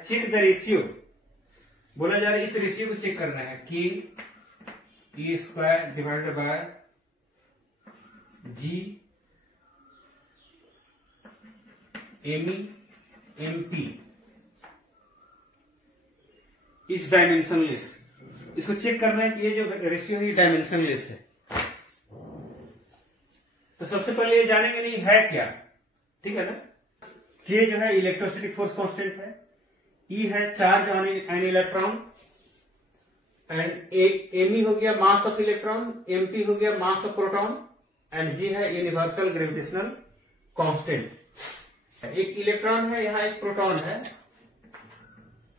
Check the ratio, बोला जा रहा है इस रेशियो को चेक करना है कि E square divided by G M P is dimensionless. इसको चेक करना है कि ये जो रेशियो है ये डायमेंशनलेस है। तो सबसे पहले ये जानेंगे नहीं है क्या, ठीक है ना। के जो है इलेक्ट्रोस्टैटिक फोर्स कांस्टेंट है, ई है charge on an electron, and M हो गया मास ऑफ इलेक्ट्रॉन, एमपी हो गया mass of proton, and G है यूनिवर्सल ग्रेविटेशनल कांस्टेंट। एक इलेक्ट्रॉन है, यहां एक प्रोटॉन है,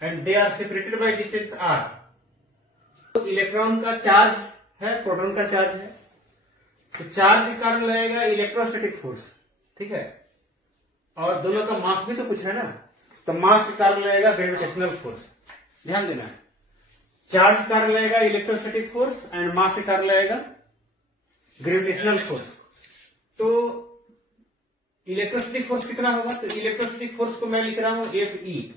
and they are separated by distance R. तो इलेक्ट्रॉन का चार्ज है, प्रोटॉन का चार्ज है, तो चार्ज के कारण लगेगा इलेक्ट्रोस्टैटिक फोर्स, ठीक है। और दोनों का मास भी तो कुछ है ना, तो मास के कारण लगेगा ग्रेविटेशनल फोर्स। ध्यान देना, चार्ज के कारण लगेगा इलेक्ट्रोस्टैटिक फोर्स एंड मास के कारण लगेगा ग्रेविटेशनल फोर्स। तो इलेक्ट्रोस्टैटिक फोर्स कितना होगा, तो इलेक्ट्रोस्टैटिक फोर्स को मैं लिख रहा हूं एफ ई।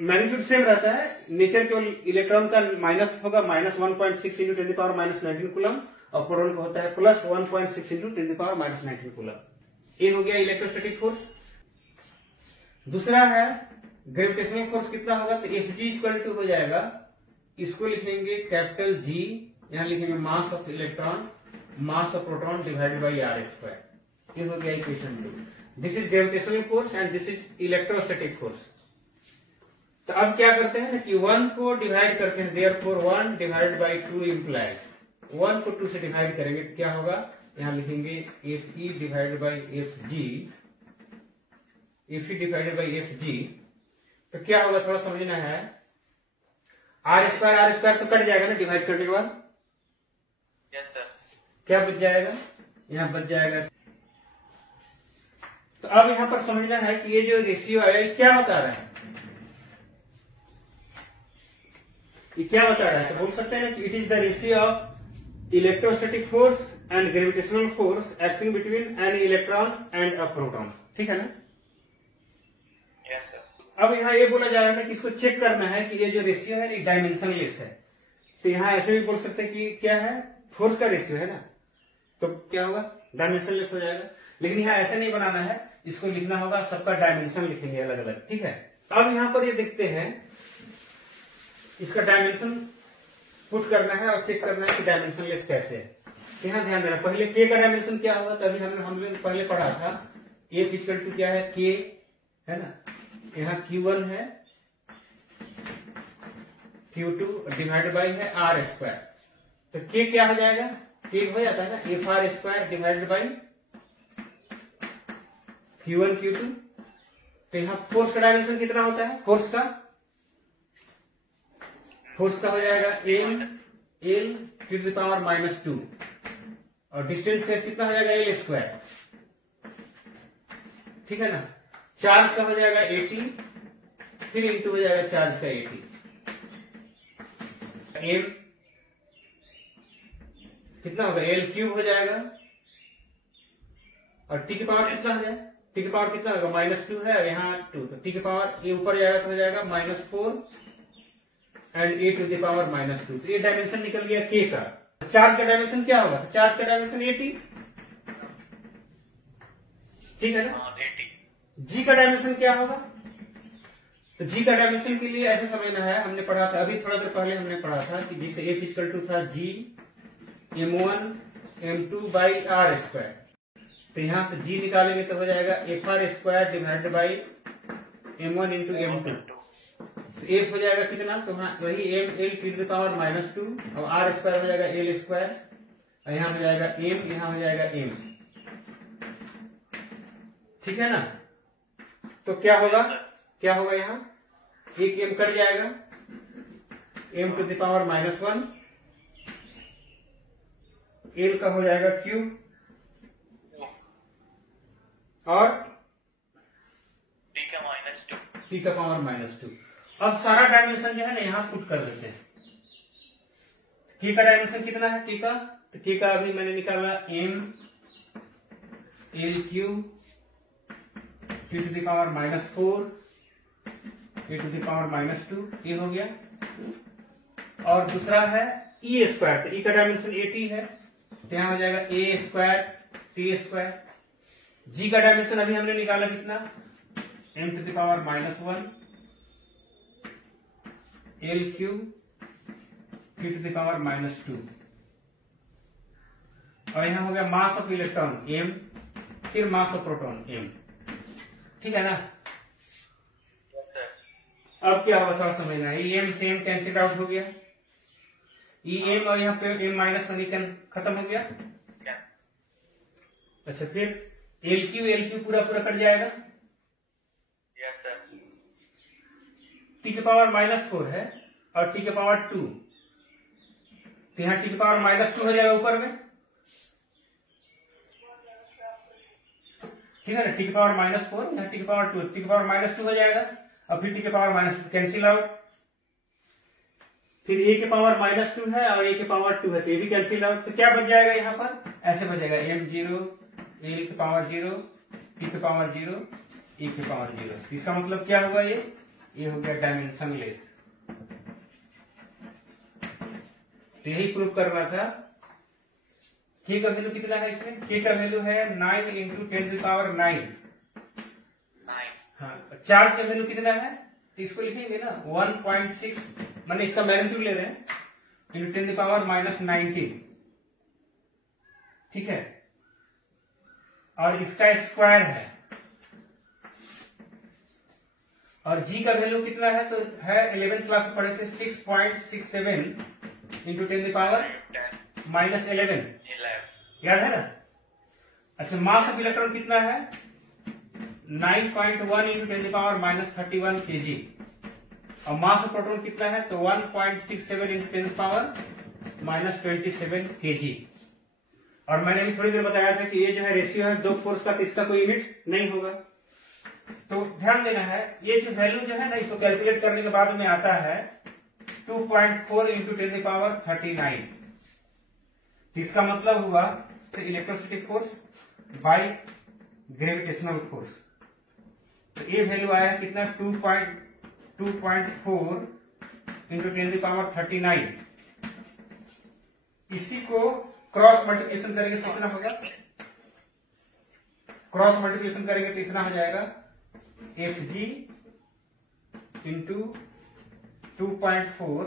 मैग्नीट्यूड सेम रहता है, नेचर केवल इलेक्ट्रॉन का माइनस होगा, माइनस 1.6 इंटू 10⁻−19 कूलम, और प्रोटॉन का होता है प्लस 1.6 इंटू 10⁻−19 कूलम। ये हो गया इलेक्ट्रोस्टैटिक फोर्स। दूसरा है ग्रेविटेशनल फोर्स कितना होगा, तो एफ जी इक्वल टू हो जाएगा, इसको लिखेंगे कैपिटल जी, यहां लिखेंगे mass of electron mass of proton divided by R square. ये हो गया equation 2। This is gravitational force and this is electrostatic force. तो अब क्या करते हैं ना कि 1 को डिवाइड करते हैं, देयरफॉर 1 डिवाइड बाई 2 इंप्लाइज 1 को 2 से डिवाइड करेंगे तो क्या होगा, यहां लिखेंगे F E divided by F G, F E divided by F G. तो क्या होगा, थोड़ा समझना है, आर स्क्वायर तो कट जाएगा ना डिवाइड करने के बाद। Yes sir. क्या बच जाएगा, यहां बच जाएगा। तो अब यहां पर समझना है कि ये जो रेशियो है ये क्या बता रहा है, ये क्या बता रहा है। तो बोल सकते हैं ना कि it is the ratio of electrostatic force and gravitational force acting between N electron and a proton, ठीक है ना। Yes sir. अब यहाँ ये बोला जा रहा है कि इसको चेक करना है कि ये जो रेशियो है ये डायमेंशनलेस है। तो यहाँ ऐसे भी बोल सकते हैं कि क्या है, फोर्स का रेशियो है ना, तो क्या होगा, डायमेंशनलेस हो जाएगा। लेकिन यहाँ ऐसे नहीं बनाना है, इसको लिखना होगा, सबका डायमेंशन लिखेंगे अलग अलग, ठीक है। अब यहाँ पर ये देखते हैं, इसका डायमेंशन पुट करना है और चेक करना है कि डायमेंशनलेस कैसे है। यहाँ ध्यान देना, पहले के का डायमेंशन क्या होगा, तभी हमने पहले पढ़ा था, ए इक्वल टू क्या है, के है ना, यहाँ Q1 है, Q2 डिवाइडेड बाई है आर स्क्वायर। तो के क्या हो जाएगा, के हो जाता है ना F R square divided by Q1 Q2। तो यहाँ फोर्स का डायमेंशन कितना होता है, फोर्स का हो जाएगा एल टू द पावर -2, और डिस्टेंस का कितना हो जाएगा एल स्क्वायर, ठीक है ना। चार्ज का हो जाएगा 80, फिर इंटू हो जाएगा चार्ज का 80। एम कितना होगा, एल क्यूब हो जाएगा, और टी की पावर कितना हो जाएगा, टी की पावर कितना होगा, -2 है, यहाँ 2, तो टी की पावर ये ऊपर जाएगा तो हो जाएगा -4 and A to the power -2। तो ये डायमेंशन निकल गया के का। चार्ज का डायमेंशन क्या होगा, चार्ज का डायमेंशन 80, ठीक है ना। जी का डायमेंशन क्या होगा, तो जी का डायमेंशन के लिए ऐसे समझना है, हमने पढ़ा था अभी थोड़ा देर पहले हमने पढ़ा था कि जिसे एफ इक्वल टू था जी m1 m2 by R square. तो यहां से जी निकालेंगे तो हो जाएगा F R square divided by m1 into m2। तो एफ हो जाएगा कितना, तो हाँ वही M L to the power -2, और आर स्क्वायर हो जाएगा एल स्क्वायर, और यहाँ हो जाएगा एम, यहाँ हो जाएगा एम, ठीक है ना। तो क्या होगा यहाँ, एक एम कट जाएगा, m to the power -1, L का हो जाएगा क्यूब, और टी का पावर -2। अब सारा डायमेंशन जो है ना यहां पुट कर देते हैं। के का डायमेंशन कितना है, के का, तो के का अभी मैंने निकाला m L cube T to the power -4 A to the power -2, ये हो गया। और दूसरा है ई स्क्वायर, तो ई का डायमेंशन 80 है, तो यहां हो जाएगा A square T square. G का डायमेंशन अभी हमने निकाला कितना, m to the power -1 L cube T to the power -2, और यहां हो गया मास ऑफ इलेक्ट्रॉन m, फिर मास ऑफ प्रोटॉन m, ठीक है ना। Yes, sir. अब क्या होगा थोड़ा समझना है, ई एम से एम कैंसिल आउट हो गया, ई एम और यहाँ पे m-1 खत्म हो गया। Yeah. अच्छा, फिर एल क्यू पूरा पूरा कट जाएगा, Yes, sir. टी के पावर -4 है और टी के पावर 2, तो यहाँ टी के पावर -2 हो जाएगा ऊपर में, ठीक है ना। टी के पावर -4, यहाँ टी के पावर 2, टी के पावर -2 हो जाएगा, और फिर टी के पावर -2 कैंसिल आउट, फिर ए के पावर -2 है और ए के पावर 2 है, तो ये भी कैंसिल आउट, तो क्या बच जाएगा यहाँ पर, ऐसे बच जाएगा m0 ए के पावर 0 टी के पावर 0 ए के पावर 0। इसका मतलब क्या होगा, ये हो गया डायमेंशनलेस। तो यही प्रूव करना था। के का वैल्यू कितना है इसमें, के का वैल्यू है 9 × 10⁹ 9। 9. हाँ, चार्ज का वैल्यू कितना है, तो इसको लिखेंगे ना 1.6, मैंने इसका मैग्नीट्यूड ले रहे हैं, × 10⁻19, ठीक है। और इसका स्क्वायर है, और जी का वैल्यू कितना है, तो है 11th क्लास में पढ़े थे 6.67 × 10⁻11, 11. याद है ना। अच्छा, मास ऑफ इलेक्ट्रॉन कितना है, 9.1 × 10⁻31 kg, और मास ऑफ प्रोटॉन कितना है, तो 1.67 × 10⁻27 kg। और मैंने भी थोड़ी देर बताया था कि ये जो है रेशियो है दो फोर्स का, तो इसका कोई यूनिट नहीं होगा। तो ध्यान देना है, ये जो वैल्यू जो है ना, इसको कैलकुलेट करने के बाद में आता है 2.4 × 10⁻39। तो इसका मतलब हुआ तो electrostatic force by gravitational force, तो ये वैल्यू आया कितना 2.4 × 10⁻39। इसी को क्रॉस मल्टीप्लिकेशन करेंगे तो कितना होगा, क्रॉस मल्टीप्लिकेशन करेंगे तो इतना हो जाएगा Fg × 2.4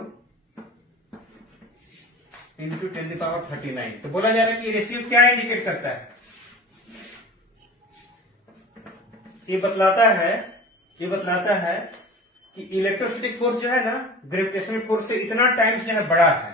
× 10⁻39। तो बोला जा रहा है कि रेशियो क्या इंडिकेट करता है, ये बतलाता है कि इलेक्ट्रोस्टैटिक फोर्स जो है ना ग्रेविटेशनल फोर्स से इतना टाइम्स जो है बड़ा है।